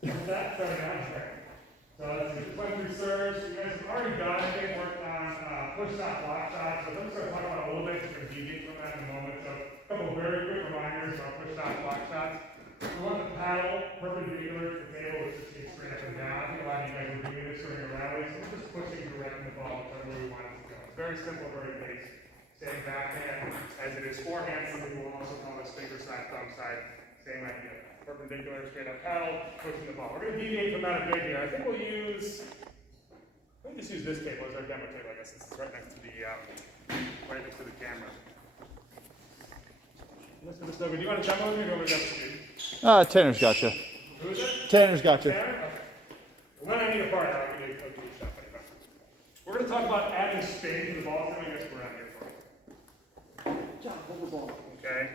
What's that? Starting out straight. So let's see, just went through serves. You guys have already done, I think, worked on push shot, block shot. So I'm just going to talk about a little bit, just deviate from that in a moment. So a couple very quick reminders about push shot, block shots. We want the paddle perpendicular to the table, which is straight up and down. I think a lot of you guys are doing this during a rally. So we're just pushing directing the ball whichever way we want it to go. It's very simple, very basic. Same backhand as it is forehand. Some people will also call this finger side, thumb side. Same idea. Perpendicular, straight up paddle, pushing the ball. We're going to deviate from that a bit here. I think we'll use, let me just use this table as our demo table. I guess this is right next to the camera. Mr. Stover, do you want to demo with me or go over the Tanner's got you. Who is it? Tanner's got you. Tanner? Okay. When I need a part, I'll give you a shot. We're going to talk about adding spin to the ball. I guess we're out here for you. John, hold the ball. Okay.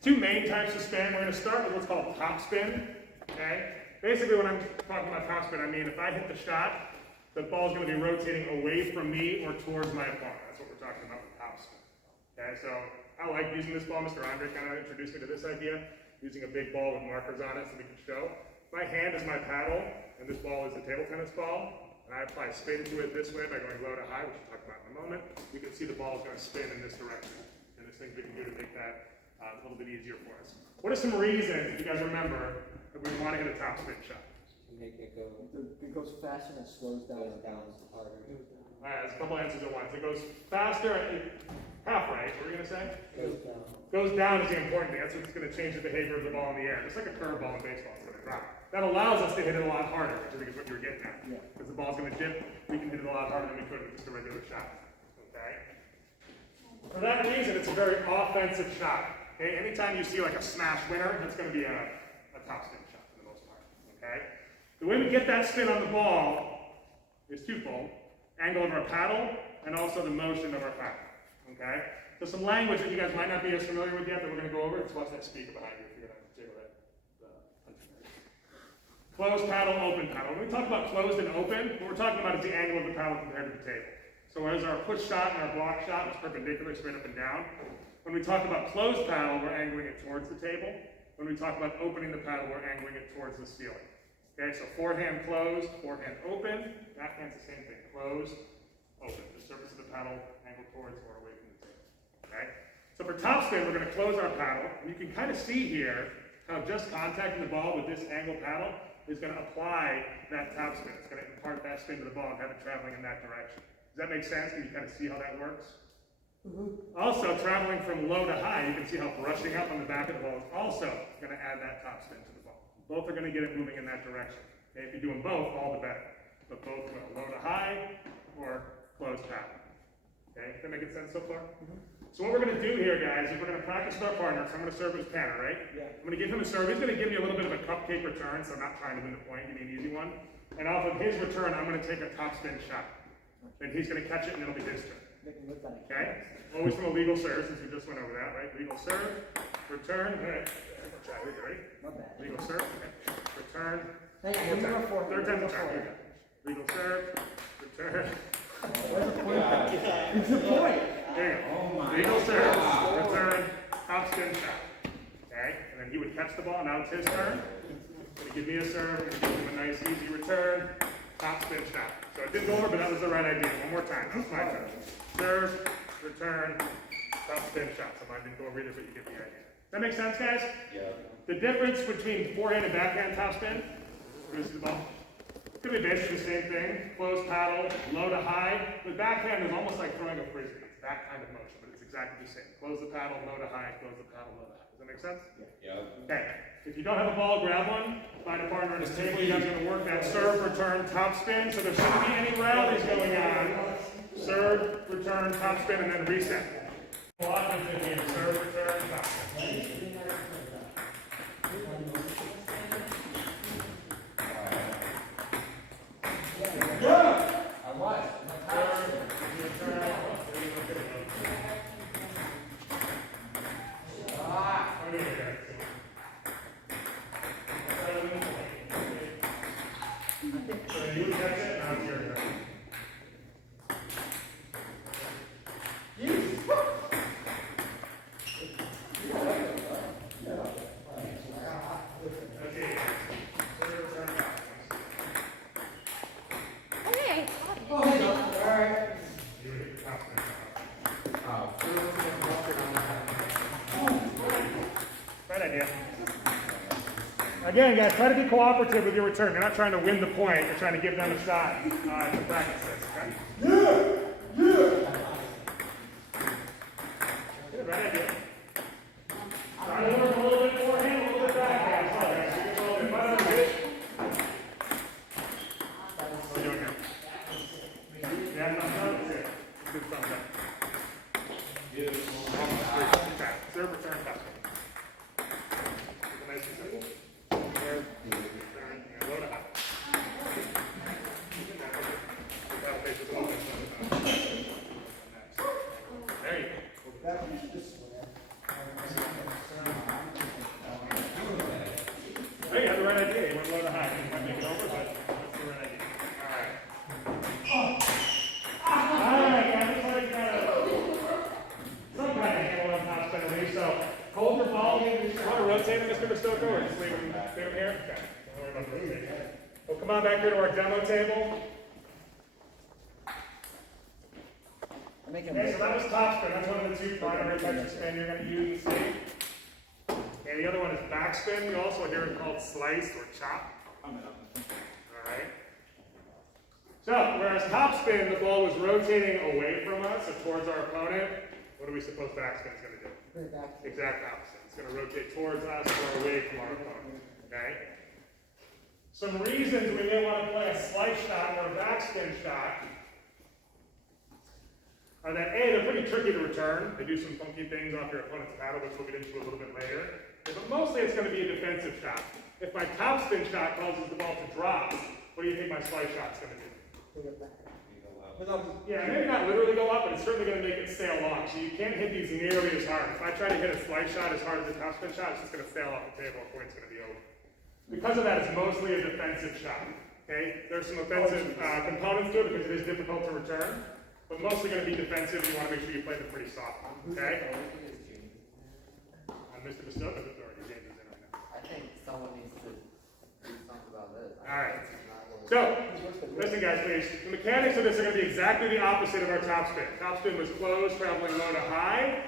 Two main types of spin. We're going to start with what's called top spin. Okay. Basically, when I'm talking about top spin, I mean if I hit the shot, the ball's going to be rotating away from me or towards my opponent. That's what we're talking about with top spin. Okay. So I like using this ball. Mr. Andre kind of introduced me to this idea, using a big ball with markers on it so we can show. My hand is my paddle, and this ball is the table tennis ball. And I apply spin to it this way by going low to high, which we'll talk about in a moment. You can see the ball is going to spin in this direction. And there's things we can do to make that a little bit easier for us. What are some reasons, if you guys remember, that we want to hit a top spin shot? Make it go. It goes faster and it slows down. Goes down harder. All right, there's a couple answers at once. It goes faster, half right. What were you going to say? Goes down. Goes down is the important thing. That's what's going to change the behavior of the ball in the air. Just like a curveball in baseball, it's going to drop. That allows us to hit it a lot harder, which I think is what you were getting at. Yeah. Because the ball's going to dip, we can hit it a lot harder than we could with just a regular shot. Okay? For that reason, it's a very offensive shot. Okay? Anytime you see like a smash winner, that's going to be a top spin shot for the most part. Okay? The way we get that spin on the ball is twofold: angle of our paddle and also the motion of our paddle. Okay? So some language that you guys might not be as familiar with yet that we're going to go over. Just watch that speaker behind you if you're going to jiggle that. Closed paddle, open paddle. When we talk about closed and open, what we're talking about is the angle of the paddle compared to the table. So as our push shot and our block shot is perpendicular, straight up and down. When we talk about closed paddle, we're angling it towards the table. When we talk about opening the paddle, we're angling it towards the ceiling. Okay, so forehand closed, forehand open. Backhand's the same thing. Closed, open. The surface of the paddle angled towards or away from the table. Okay? So for topspin, we're going to close our paddle. And you can kind of see here how just contacting the ball with this angled paddle is going to apply that topspin. It's going to impart that spin to the ball and have it traveling in that direction. Does that make sense? Can you kind of see how that works? Mm-hmm. Also, traveling from low to high, you can see how brushing up on the back of the ball is also going to add that topspin to the ball. Both are going to get it moving in that direction. Okay? If you do them both, all the better. But both low to high or closed paddle. Okay? Is that making sense so far? Mm-hmm. So what we're going to do here, guys, is we're going to practice with our partner. So I'm going to serve with Tanner, right? Yeah. I'm going to give him a serve. He's going to give me a little bit of a cupcake return, so I'm not trying to win the point. Give me an easy one. And off of his return, I'm going to take a topspin shot. Then he's going to catch it, and it'll be his turn. Okay? Always from a legal serve, since we just went over that, right? Legal serve, return. All right. Try it. Ready? Legal serve. Okay. Return. Third time the charm. Legal serve. Return. It's the point. There you go. Legal serve. Return. Topspin shot. Okay? And then he would catch the ball. Now it's his turn. He's going to give me a serve. I'm going to give him a nice, easy return. Topspin shot. So it didn't go over, but that was the right idea. One more time. That's my turn. Serve. Return. Topspin shot. So mine didn't go over either, but you get the idea. Does that make sense, guys? Yeah. The difference between forehand and backhand topspin, where's the ball? It's going to be basically the same thing. Closed paddle, low to high. The backhand is almost like throwing a frisbee. It's that kind of motion, but it's exactly the same. Close the paddle, low to high, close the paddle, low to high. Does that make sense? Yeah. Okay. If you don't have a ball, grab one. Find a partner at this table. You guys are going to work that serve, return, topspin. So there shouldn't be any rallies going on. Serve, return, topspin, and then reset. Offense in here. Serve, return, topspin. Again, guys, try to be cooperative with your return. You're not trying to win the point. You're trying to give them a shot to practice this, okay? Good, right idea. Try to work a little bit forehand, a little bit backhand. Come on, guys. You get a little bit better. What are we doing here? Yeah, thumbs up. Good. Good thumbs up. Okay. Serve, return, pass. Nice and simple. Serve, return, and load it up. There you go. Hey, you have the right idea. You want to load it high. You might make it over, but that's the right idea. Alright, guys, looks like some kind of handle on top spin at least. So hold your ball. You want to rotate it, Mr. Mistoko, or just leave him here? Okay. Don't worry about the rotation. Well, come on back here to our demo table. Okay, so that was top spin. That's one of the two primary types of spin you're going to use and see. And the other one is backspin. You also hear it called slice or chop. Alright. So, whereas top spin, the ball was rotating away from us or towards our opponent, what do we suppose backspin is going to do? Exact opposite. It's going to rotate towards us or away from our opponent. Okay? Some reasons we may want to play a slice shot or a backspin shot are that A, they're pretty tricky to return. They do some funky things off your opponent's paddle, which we'll get into a little bit later. But mostly it's going to be a defensive shot. If my topspin shot causes the ball to drop, what do you think my slice shot's going to do? Yeah, maybe not literally go up, but it's certainly going to make it sail off. So you can't hit these nearly as hard. If I try to hit a slice shot as hard as a topspin shot, it's just going to sail off the table. The point's going to be over. Because of that, it's mostly a defensive shot. Okay, there's some offensive components to it because it is difficult to return. But mostly going to be defensive, you want to make sure you play them pretty soft, okay? Mr. Bastoka's authority, James is in right now. I think someone needs to do something about this. Alright. So, listen guys, please. The mechanics of this are going to be exactly the opposite of our topspin. Topspin was closed, traveling low to high.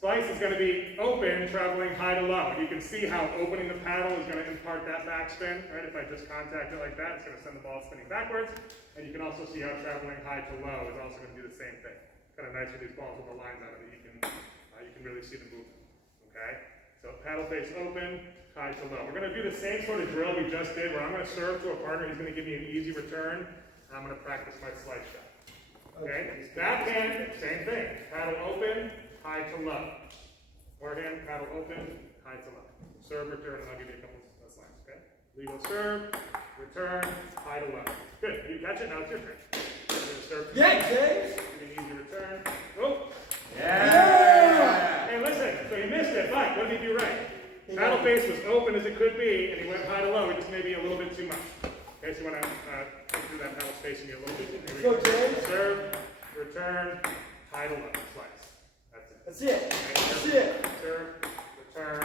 Slice is going to be open, traveling high to low. You can see how opening the paddle is going to impart that backspin, right? If I just contact it like that, it's going to send the ball spinning backwards. And you can also see how traveling high to low is also going to do the same thing. Kind of nice with these balls with the lines on it that you can really see the movement. Okay? So paddle face open, high to low. We're going to do the same sort of drill we just did where I'm going to serve to a partner. He's going to give me an easy return. And I'm going to practice my slice shot. Okay? Backhand, same thing. Paddle open, high to low. Forehand, paddle open, high to low. Serve, return, and I'll give you a couple of slides. Okay? Legal serve, return, high to low. Good. You catch it, now it's your turn. Serve. Yeah, James! Give me an easy return. Oh! Yeah! Hey, listen, so you missed it, but what did he do right? Paddle face was open as it could be, and he went high to low, just maybe a little bit too much. Okay, so you want to do that paddle facing you a little bit. Here we Go, James. Serve, return, high to low, slice. That's it. That's it. Serve, return,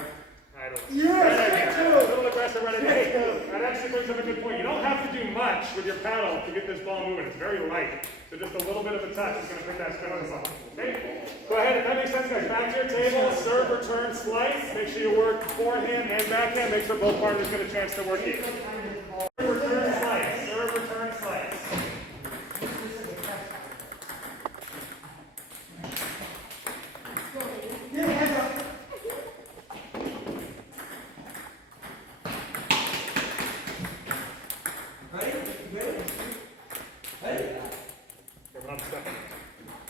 high to low. Yes! A little aggressive right away. That actually brings up a good point. You don't have to do much with your paddle to get this ball moving. It's very light. So just a little bit of a touch is going to put that spin on the ball. Okay? Go ahead, if that makes sense, guys. Back to your table. Serve, return, slice. Make sure you work forehand and backhand. Make sure both partners get a chance to work each. Serve, return, slice. Serve, return, slice.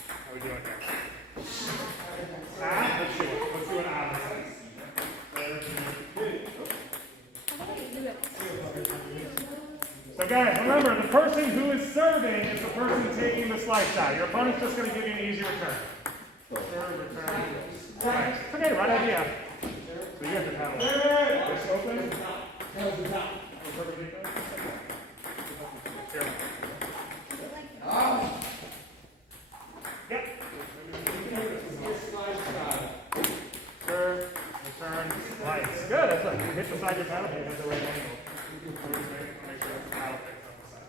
How we doing here? Let's do an opposite. So guys, remember, the person who is serving is the person taking the slice shot. Your opponent's just going to give you an easy return. Serve, return, slice. Okay, right idea. So you have the paddle. This open. Yep. Serve, return, slice. Good. That's like you hit the side of your paddle. You have the right angle. Make sure it's the paddle face on the side.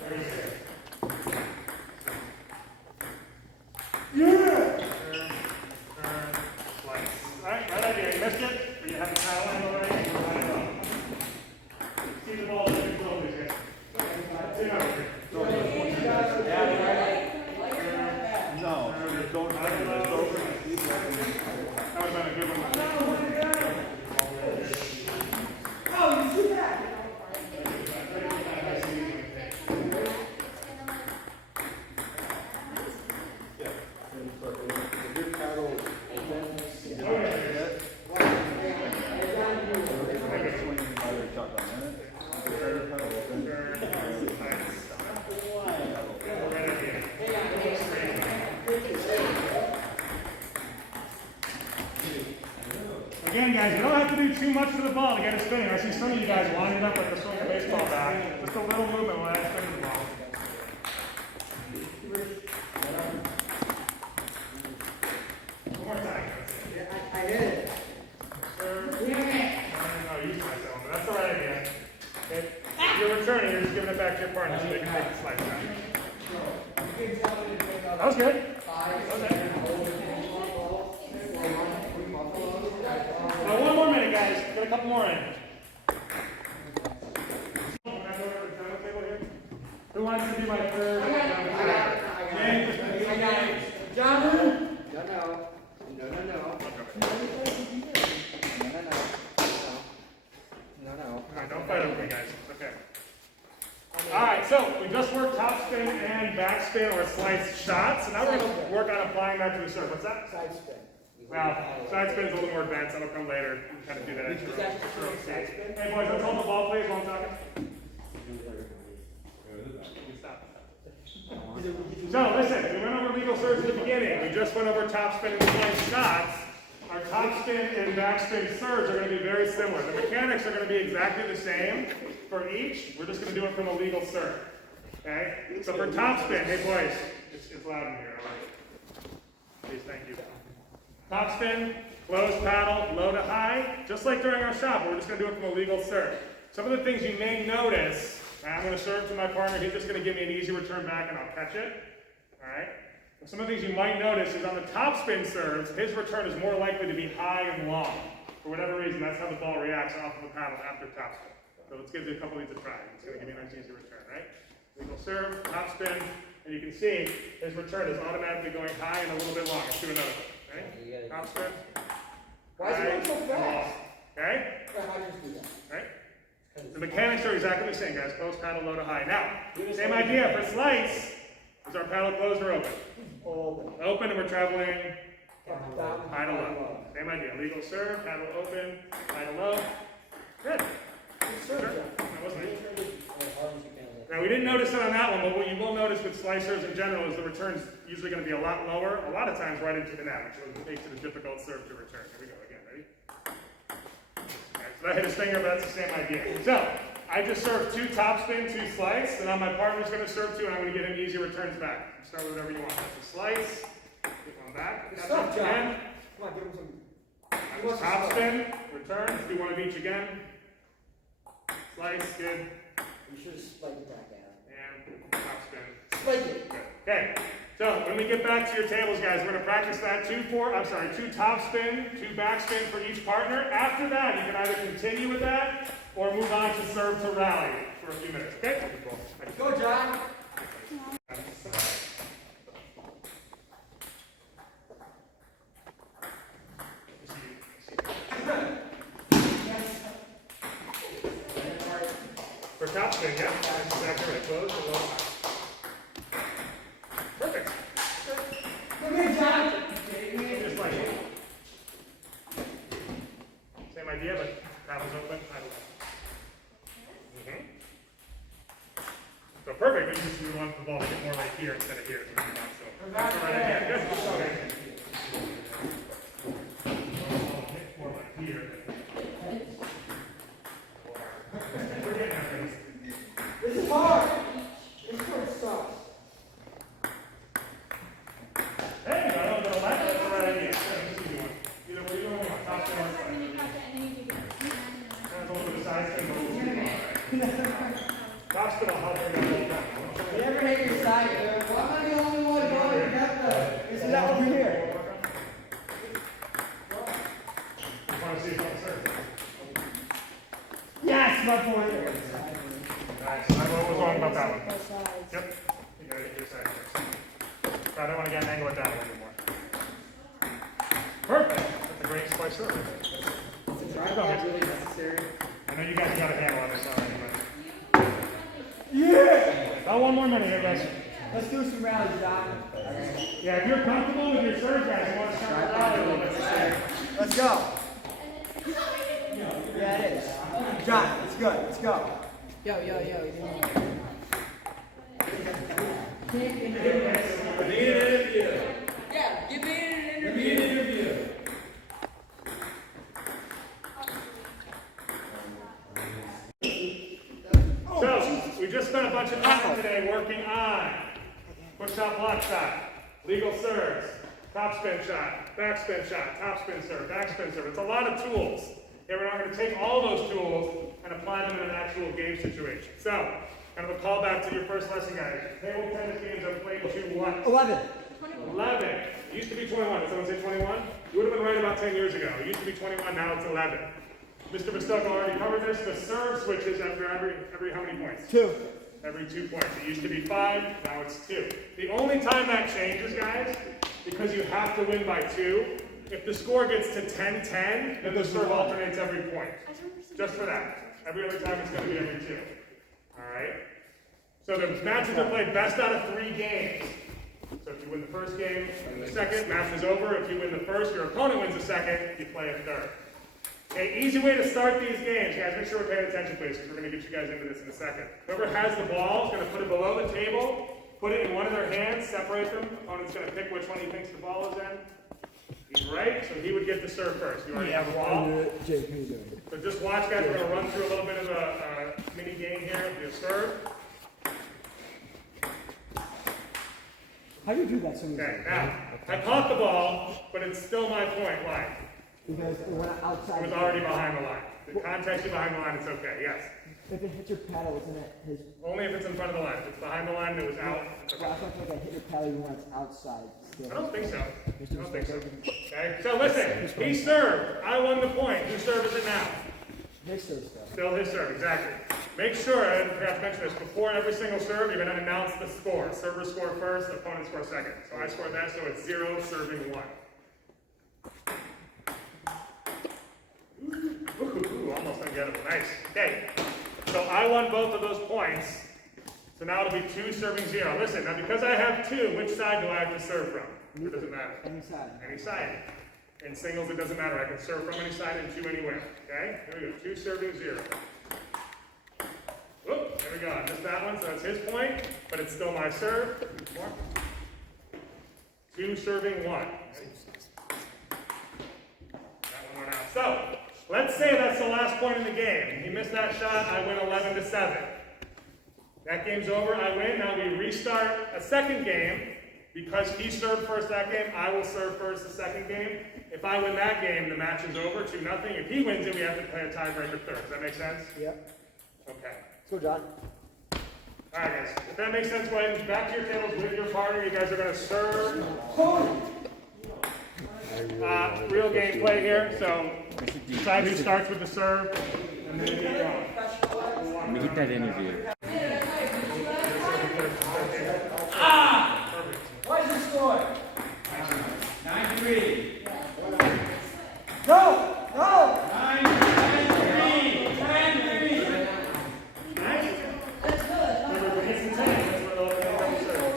There you go. Yeah. Turn, slice. All right, right idea. You missed have the paddle handle ready, and we'll line it up. See the ball in control, please, guys. Sit down over here. No, don't have it, let's go. That would have been a good one. Your paddle open. Again, guys, you don't have to do too much to the ball to get it spinning. I see some of you guys lining up like a swing a baseball bat. Just a little movement will add spin to the ball. One more time. I hit it. Serve. I don't use myself, but that's the right idea. Okay. If you're returning, you're just giving it back to your partner so they can take the slice back. That was good. Okay. Now, one more minute, guys. Get a couple more in. Who wants to be my third? I got it. John, Alright, don't fight over me, guys. It's okay. Alright, so we just worked top spin and back spin or slice shots. So now we're going to work on applying that to the serve. What's that? Side spin. Well, side spin's a little more advanced. That'll come later. We kind of do that extra. Hey, boys, let's hold the ball, please, while I'm talking. So, listen, we went over legal serves at the beginning. We just went over top spin and slice shots. Our top spin and back spin serves are going to be very similar. The mechanics are going to be exactly the same for each. We're just going to do it from a legal serve. Okay? So for top spin, hey boys, it's loud in here, all right? Please, thank you. Top spin, closed paddle, low to high, just like during our shot, but we're just going to do it from a legal serve. Some of the things you may notice, I'm going to serve to my partner, he's just going to give me an easy return back and I'll catch it. All right? Some of the things you might notice is on the top spin serves, his return is more likely to be high and long. For whatever reason, that's how the ball reacts off of the paddle after top spin. So let's give you a couple of these a try. It's going to give you a nice easy return, right? Legal serve, top spin, and you can see his return is automatically going high and a little bit long. Let's do another one, right? Top spin. Why is it going so high, fast? Okay? How do you do that? Right? The mechanics are exactly the same, guys. Close paddle, low to high. Now, same idea for slice. Is our paddle closed or open? Open, and we're traveling high to low. Same idea. Legal serve, paddle open, high to low. Good. Sure. That was nice. Now, we didn't notice it on that one, but what you will notice with slicers in general is the return's usually going to be a lot lower, a lot of times right into the net, which makes it a difficult serve to return. Here we go again. Ready? Okay, so that hit his finger, but that's the same idea. So, I just served 2 top spin, 2 slice, and now my partner's going to serve 2, and I'm going to get him easy returns back. Start with whatever you want. That's a slice. Get one back. Stop, John. Again. Come on, give him some. Top spin, return. Let's do one of each again. Slice, good. You should have spiked it back out. And top spin. Spike it. Good. Okay. So when we get back to your tables, guys, we're going to practice that 2 top spin, 2 back spin for each partner. After that, you can either continue with that or move on to serve to rally for a few minutes. Okay? Go, John. For top spin, yeah, that's exactly right. Close and low. Perfect. Come here, John. Just like it. Same idea, but paddles open, paddle up. So perfect, we want the ball to get more like here instead of here. So that's the right idea. Good. Okay. More like here. We're getting there. This is hard. This is where it sucks. Hey, I don't know that. That's the right idea. Either way, you don't want top spin or side. That's a little bit of side spin, but we'll see. Top spin will help bring that ball down. You ever hit your side, dude? Why am I the only one going to get the? This is not over here. You want to see if I can serve? maximum point. Alright, so what was wrong about that one? Yep, you gotta hit your side first. I don't wanna get an angle at that one anymore. Perfect, that's a great splice serve. Really necessary. I know you guys got a handle on this already, but. Yeah! About one more minute here, guys. Let's do some rallies, Doc. Yeah, if you're comfortable with your serve, guys, you wanna start the rally a little bit. Let's go. Yeah, it is. John, it's good. Let's go. Yo. Yeah, give me an interview. So, we just spent a bunch of time today working on push shot, block shot, legal serves, top spin shot, backspin shot, top spin serve, backspin serve. It's a lot of tools. And we're not going to take all those tools and apply them in an actual game situation. So, kind of a callback to your first lesson, guys. Table tennis games are played to what? 11. 11. It used to be 21. Did someone say 21? You would have been right about 10 years ago. It used to be 21, now it's 11. Mr. Vistucco already covered this. The serve switches after every how many points? 2. Every 2 points. It used to be 5, now it's 2. The only time that changes, guys, because you have to win by 2, if the score gets to 10-10, then the serve alternates every point. Just for that. Every other time it's going to be every 2. Alright? So the matches are played best out of 3 games. So if you win the first game, the second, match is over. If you win the first, your opponent wins the second, you play a third. Okay, easy way to start these games, guys, make sure we're paying attention, please, because we're going to get you guys into this in a second. Whoever has the ball is going to put it below the table, put it in one of their hands, separate them. The opponent's going to pick which one he thinks the ball is in. He's right, so he would get to serve first. You already have a ball. So just watch, guys, we're going to run through a little bit of a mini game here. You serve. How do you do that so easy? Okay, now, I caught the ball, but it's still my point. Why? Because it went outside. It was already behind the line. The context you behind the line, it's okay, yes. If it hits your paddle, isn't it his? Only if it's in front of the line. If it's behind the line and it was out, it's Well, I okay. thought like I hit your paddle even when it's outside. Still. I don't think so. I don't think so. Okay, so listen, he served. I won the point. Whose serve is it now? Mixed serve stuff. Still his serve, exactly. Make sure, I forgot to mention this, before every single serve, you're going to announce the score. Server score first, opponent score second. So I scored that, so it's 0 serving 1. Ooh, almost ungettable. Nice. Okay. So I won both of those points. So now it'll be 2 serving 0. Listen, now because I have 2, which side do I have to serve from? It doesn't matter. Any side. Any side. In singles, it doesn't matter. I can serve from any side and 2 anywhere. Okay? Here we go. 2 serving 0. Whoop, there we go. I missed that one, so that's his point, but it's still my serve. 2 serving 1. That one went out. So, let's say that's the last point in the game. He missed that shot, I win 11-7. That game's over, I win. Now we restart a second game. Because he served first that game, I will serve first the second game. If I win that game, the match is over, 2-0. If he wins it, we have to play a tiebreaker third. Does that make sense? Yep. Okay. Let's go, John. All right, guys. If that makes sense, go ahead and back to your tables with your partner. You guys are going to serve. Real gameplay here. So decide who starts with the serve, and then keep going. Let me get that interview. What's your score? 9-3. Go! Go! 9-3. 10-3. Nice. Remember, when it's in 10, that's where they'll serve.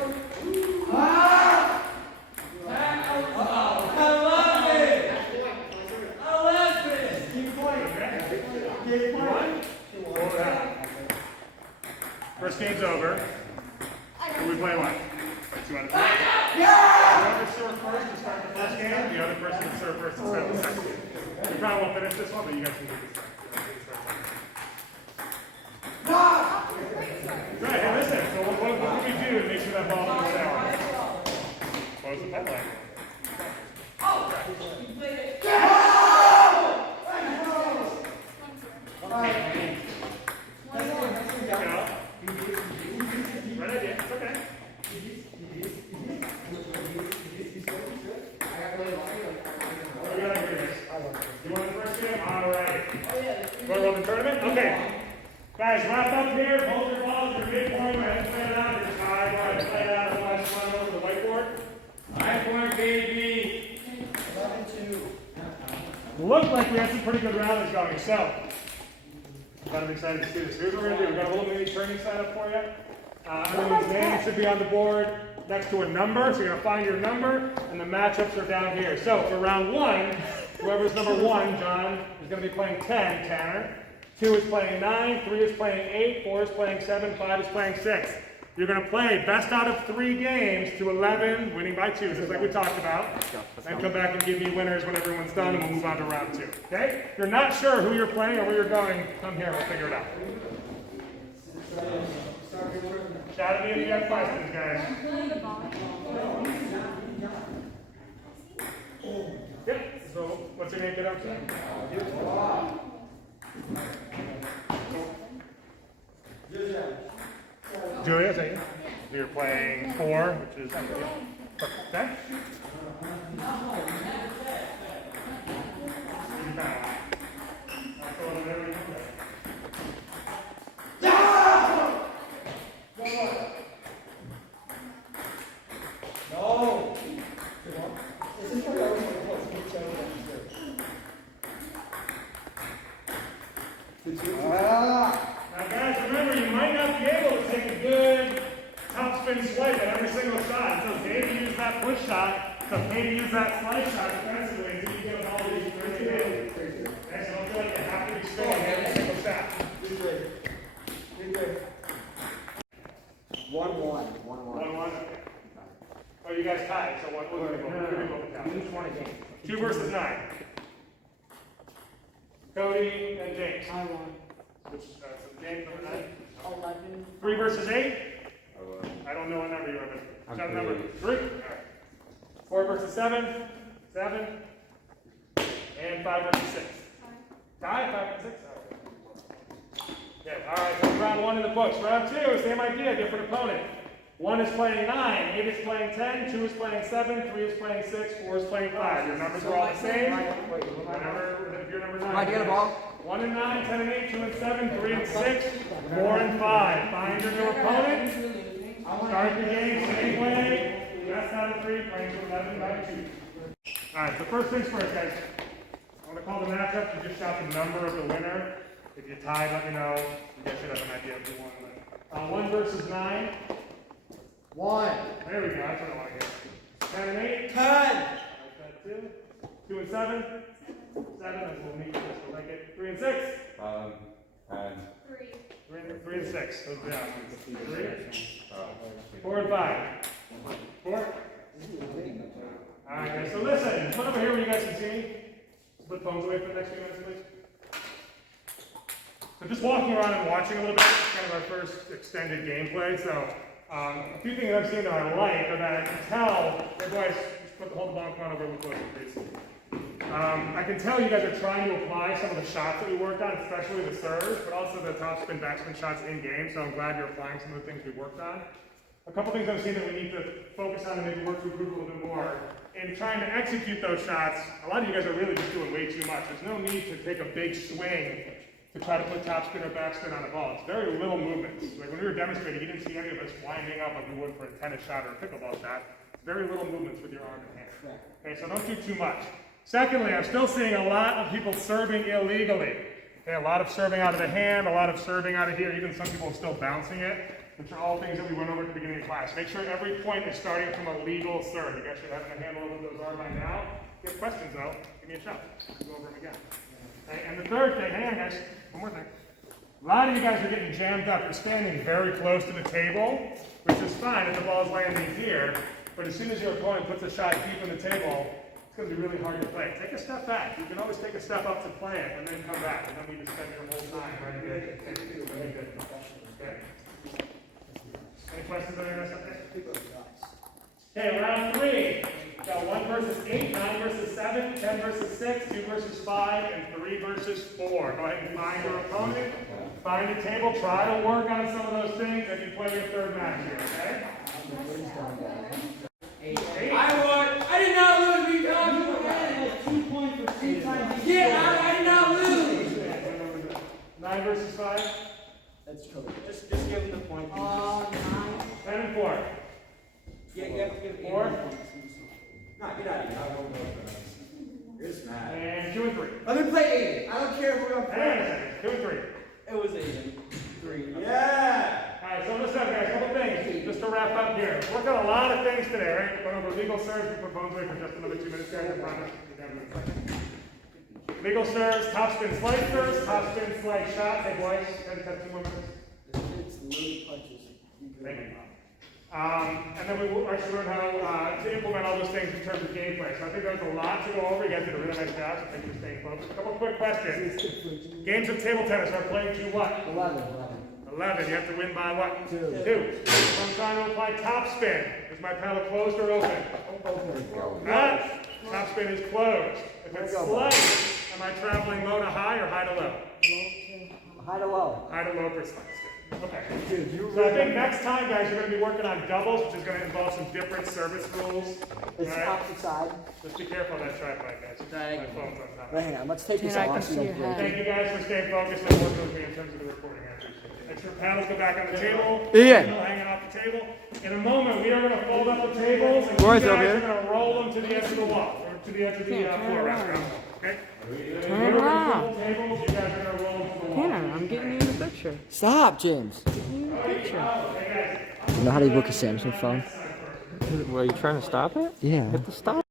First game's over. And we play what? 2 out of 3. Whoever served first to start the first game, the other person will serve first to start the second game. We probably won't finish this one, but you guys can do this one. Right, hey, listen, so what can we do to make sure that ball doesn't stay on? Close the pipeline. Right idea, it's okay. You want the first game? All right. You want to run the tournament? Okay. Guys, wrap up here. Hold your balls. Your midpoint. Go ahead and play it out. Your tie. Go ahead and play it out. Otherwise, run over the whiteboard. 5 point, baby. 11-2. Looked like we had some pretty good rounders going, so I'm excited to see this. Here's what we're gonna do. We've got a little mini training sign up for you. Everyone's name should be on the board next to a number, so you're gonna find your number, and the matchups are down here. So for round 1, whoever's number 1, John, is gonna be playing 10, Tanner. 2 is playing 9, 3 is playing 8, 4 is playing 7, 5 is playing 6. You're going to play best out of 3 games to 11, winning by 2, just like we talked about. Then come back and give me winners when everyone's done, and we'll move on to round 2. Okay? If you're not sure who you're playing or where you're going, come here, we'll figure it out. Shout at me if you have questions, guys. Yep. So, what's your name? Get up to? Julia, is that you? You're playing 4, which is perfect. Okay? No. Now guys, remember, you might not be able to take a good topspin swipe at every single shot. So Dave used that push shot, so maybe use that slide shot defensively until you get all these crazy hits. Okay, so don't feel like you have to be strong every single shot. 1-1. 1-1. Oh, you guys tied, so what we're going to go. 2 versus 9. Cody and James. I won. Which, so James number 9. 11. 3 versus 8? I don't know what number you are, but shot number 3. All right. 4 versus 7? 7. And 5 versus 6. Tie? 5 versus 6? Okay, all right, so round 1 in the books. Round 2, same idea, different opponent. 1 is playing 9, 8 is playing 10, 2 is playing 7, 3 is playing 6, 4 is playing 5. Your numbers are all the same. Whatever, if you're number 9. Might get a ball. 1 and 9, 10 and 8, 2 and 7, 3 and 6, 4 and 5. Find your new opponent. Start the game same way. Best out of 3, playing to 11 by 2. Alright, so first things first, guys. I want to call the matchup. You just shot the number of the winner. If you tied, let me know. You guys should have an idea of who won. 1 versus 9. 1. There we go. That's what I want to hear. 10 and 8. 10. Like that too. 2 and 7. 7, and we'll meet just to like it. 3 and 6. And 3 and 6. Those are the options. 3. 4 and 5. 4. Alright, guys. So listen. Come over here where you guys can see me. Put phones away for the next few minutes, please. So just walking around and watching a little bit, kind of our first extended gameplay. So a few things I've seen that I like or that I can tell. Hey boys, just hold the ball in front of a little closer, please. I can tell you guys are trying to apply some of the shots that we worked on, especially the serves, but also the topspin, backspin shots in game. So I'm glad you're applying some of the things we worked on. A couple things I've seen that we need to focus on and maybe work to improve a little bit more. In trying to execute those shots, a lot of you guys are really just doing way too much. There's no need to take a big swing to try to put topspin or backspin on a ball. It's very little movements. Like when we were demonstrating, you didn't see any of us winding up like we would for a tennis shot or a pickleball shot. Very little movements with your arm and hand. Okay, so don't do too much. Secondly, I'm still seeing a lot of people serving illegally. Okay, a lot of serving out of the hand, a lot of serving out of here, even some people are still bouncing it, which are all things that we went over at the beginning of class. Make sure every point is starting from a legal serve. You guys should have a handle of what those are by now. If you have questions though, give me a shout. We'll go over them again. Okay, and the third thing, hang on guys, one more thing. A lot of you guys are getting jammed up. You're standing very close to the table, which is fine if the ball is landing here, but as soon as your opponent puts a shot deep in the table, it's going to be really hard to play. Take a step back. You can always take a step up to play it and then come back. You don't need to spend your whole time trying to get it. Okay. Any questions on your subject? Okay, round 3. Got 1 versus 8, 9 versus 7, 10 versus 6, 2 versus 5, and 3 versus 4. Go ahead and find your opponent. Find a table. Try to work on some of those things as you play your third match here, okay? 8. I won. I did not lose. We got 2 points for 2 times. Yeah, I did not lose. 9 versus 5. That's cool. Just give him the point. 9. 10 and 4. Yeah, you have to give 4. No, get out of here. I won't go for that. You're smart. And 2 and 3. Let me play 8. I don't care if we're gonna Hang on a play. second. 2 and 3. It was 8. 3. Yeah. Alright, so listen up guys, couple things, just to wrap up here. Worked on a lot of things today, right? Went over legal serves, we put bones away for just another 2 minutes, guys, I promise. We'll be done in a second. Legal serves, top spin slice serves, top spin slice shot, hey boys, 10 to 2 more minutes. It's loaded punches. Thank you. And then we will actually learn how to implement all those things in terms of gameplay. So I think there was a lot to go over, you guys did a really nice job, so thank you for staying focused. A couple quick questions. Games of table tennis are played to what? 11. 11, you have to win by what? 2. 2. So I'm trying to apply top spin. Is my paddle closed or open? Ah, top spin is closed. If it's slice, am I traveling low to high or high to low? High to low. High to low for slice. Okay. Dude, you So I think next time, guys, you're going to be working on doubles, which is going to involve some different service rules. It's Alright? opposite side. Just be careful of that tripod, guys. My phone's on top. But hang on, let's take this Dude, I off. can so see you your don't break head. it. Thank you guys for staying focused and working with me in terms of the recording. I appreciate it. Make sure paddles go back on the table. Yeah. Still hanging off the table. In a moment, we are going to fold up the tables, and you Boys, guys over are here. going to roll them to the edge of the wall, or to the edge of the Yeah, turn floor, around. rather. Okay? Turn We're gonna around. fold tables, you guys are going to roll them to the wall. Hannah, I'm getting you in the picture. Stop, James. Getting you in the picture. You know how to book a Samsung phone? Were you trying to stop it? Yeah. Hit the stop.